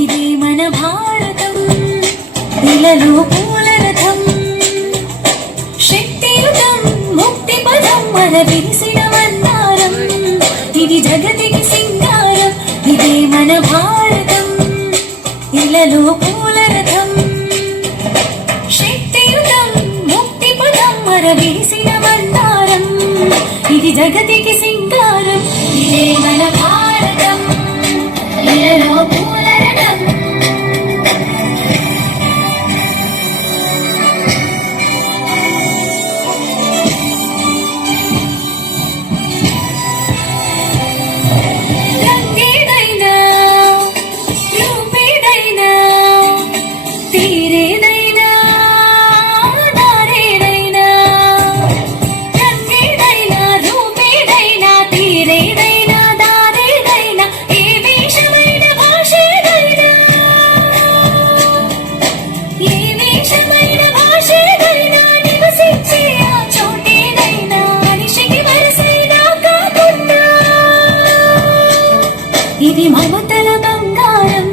ఇదే మన భారతం, ఇలలో పూల రథం, శక్తియుతం ముక్తి పదం మన విరిసిన మందారం, ఇది జగతికి సింగారం. ఇదే మన భారతం, ఇలలో పూల రథం, శక్తియుతం ముక్తి పదం మన విరిసిన మందారం, ఇది జగతికి సింగారం. ఇదే మన భారతం, ఇలలో పూల రథం. రంగేదైనా రూపేదైనా తీరేదైనా దారేదైనా, రంగేదైనా రూపేదైనా తీరేదైనా దారేదైనా, ఏ వేషమైన భాషేదైనా, ఏ వేషమైన భాషేదైనా, నివసించే ఆ చోటేదైనా, మనిషికి వరసైనా కాకుండా ఇది మమతల బంగారం,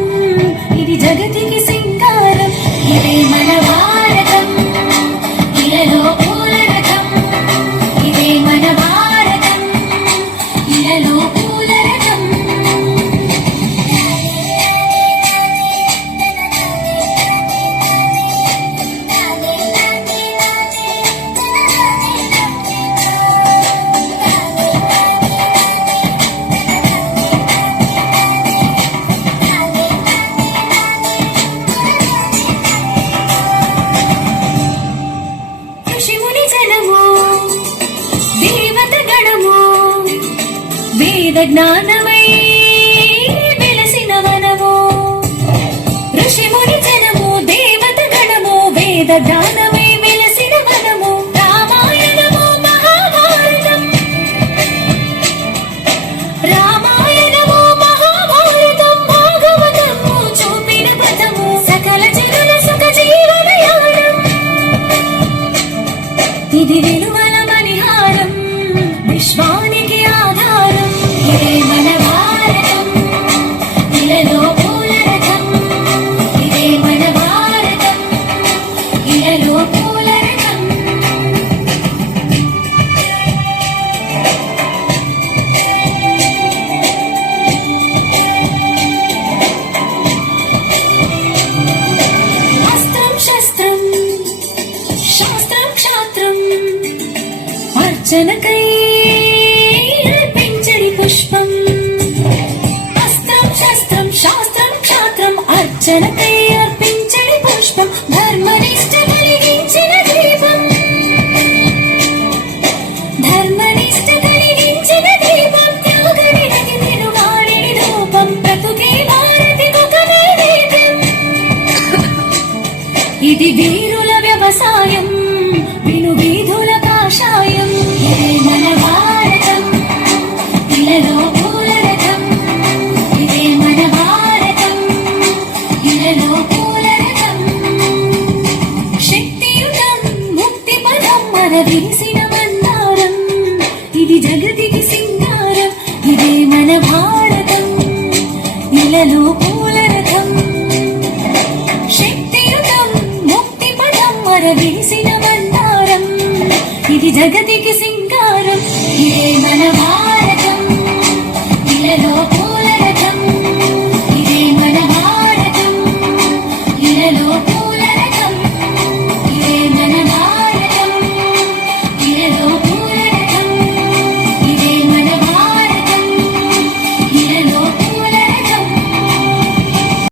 ఇది జగతికి సింగారం. ఇదే మన భారతం, ఇలలో పూల రథం, ఇదే మన భారతం, ఇలలో పూల రథం. ఋషిముని జనము దేవత గణము, వేద జ్ఞానమై వెలసిన వనము. ఋషిముని జనము దేవత గణము, వేద జ్ఞానమై వెలసిన వనము. రామాయణము మహాభారతం, రామాయణము మహాభారతం, భాగవతము చూపిన పదము, సకల జనుల సుఖ జీవనయానం. ఇది విలువల మణిహారం, విశ్వానికి ఆధారం. ఇదే మన భారతం, ఇలలో పూల రథం, ఇదే మన భారతం, ఇలలో పూల రథం. అస్త్రం శస్త్రం శాస్త్రం క్షాత్రం, అర్చనకై అర్పించడి పుష్పం. అస్త్రం శస్త్రం శాస్త్రం క్షాత్రం, అర్చనకై అర్పించడి పుష్పం. ధర్మనిష్ట కలిగించిన దీపం, ధర్మనిష్ట కలిగించిన దీపం. త్యాగనిరతి తిరుగాడిని రూపం, ప్రకృతి భారతి ఒక నైవేద్యం. ఇది వీరుల వ్యవసాయం, విను వీధుల కాషాయం. ఇదే మన భారతం, ఇలలో పూల రథం, ఇదే మన భారతం, ఇలలో పూల రథం. శక్తియుతం ముక్తి పదం మన విరిసిన మందారం, ఇది జగతికి సింగారం. ఇదే మన భారతం, ఇలలో పూల రథం, శక్తియుతం ముక్తి పదం మన విరిసిన మందారం, ఇది జగతికి సింగారం. ఇదే మన భారతం.